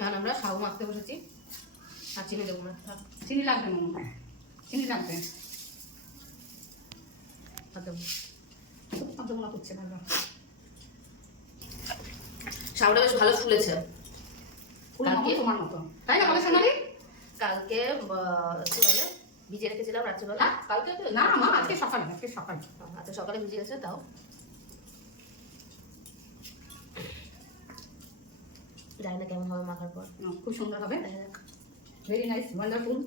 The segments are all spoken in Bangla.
এখন আমরা সাবু মাখতে বসেছি। আর চিনি দেবো না। চিনি লাগবে মামা চিনি লাগবে। করছে সাবুটা বেশ ভালো ফুলেছে। কালকে- তোমার মতো। তাই না বলে সোনালি? কালকে আহ, কি বলে? ভিজিয়ে রেখেছিলাম রাত্রিবেলা। কালকে না মা আজকে সকালে আজকে সকালে। আচ্ছা সকালে ভিজে গেছে তাও। জানি না কেমন হবে মাখার পর খুব সুন্দর হবে। ভেরি নাইস ওয়ান্ডারফুল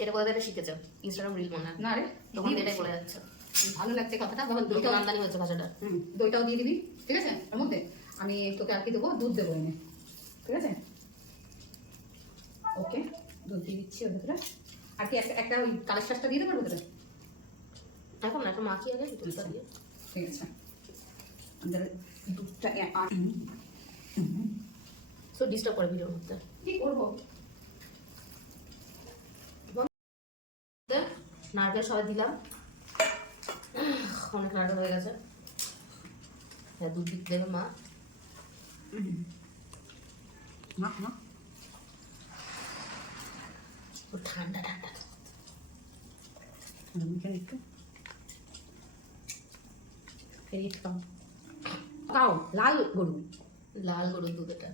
এটা কোথা থেকে শিখেছো ইনস্টাগ্রাম রিল মনে না রে তখন এটাই বলে যাচ্ছে। ভালো লাগছে কথাটা নতুন দইটাও আমদানি হয়েছে ভাষাটা। দইটাও দিয়ে দিবি ঠিক আছে? ওর মধ্যে আমি তোকে আর কি দেবো? দুধ দেবো এনে ঠিক আছে? ওকে দুধ দিয়ে দিচ্ছি ওর ভিতরে। আর কি একটা একটা ওই কালের শ্বাসটা দিয়ে দেবো ভিতরে? এখন না একটা মাখি আগে? দুধটা দিয়ে। ঠিক আছে। আমাদের দুধটা সো ডিস্টার্ব করে ভিডিওর মধ্যে কি করব? নারকেল সবাই দিলাম। অনেক নারকেল হয়ে গেছে। হ্যাঁ দুধ দিতে দেবে মা। না না ঠান্ডা ঠান্ডা। একটু খাও লাল গরু। লাল গরুর দুধ এটা।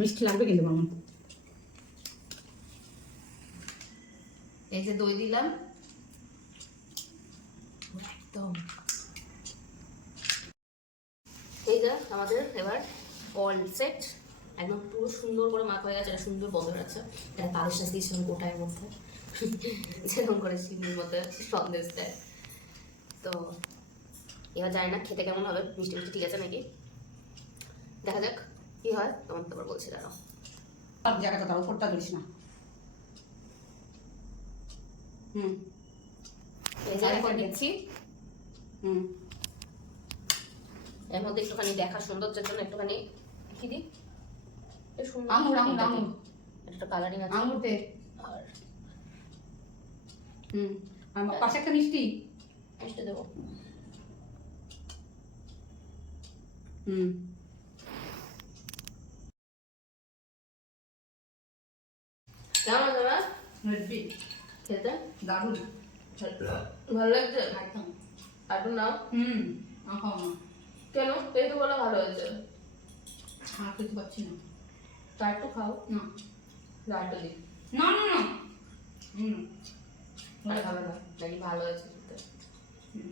মিষ্টি লাগবে কিন্তু মামা এই যে দই দিলাম। একদম। এই যে আমাদের এবার অল সেট একদম পুরো সুন্দর করে মাখা হয়ে গেছে সুন্দর বদল আছে এটা তাদের সাথে দিয়েছিলাম গোটার মধ্যে। যেরকম করে চিনির মধ্যে সন্দেশ দেয়। তো এবার জানি না খেতে কেমন হবে মিষ্টি মিষ্টি ঠিক আছে নাকি? দেখা যাক। কি হয়? তোমার তোমার বলছি দাঁড়াও। সব জায়গাটা দাও ওপরটা ধরিস না। হুম। দিচ্ছি হুম। এর মধ্যে একটুখানি দেখা সৌন্দর্যের জন্য একটুখানি কি দিই? আঙুর, আঙুর, আঙুর। একটা কালারিং আছে। আঙুর দে। আর হুম। আর পাশে একটা মিষ্টি। মিষ্টি দেবো। হুম। কেমন মা হেভি। খেতে? দারুণ। ভালো লাগছে? একদম। একটু নাও। হুম আহা কেন? এই তো বলে ভালো হয়েছে। আর খেতে পাচ্ছি না। তা একটু খাও। না। একটু দিই। না না না। হুম। খাবে না। ভালো হয়েছে খেতে? হুম।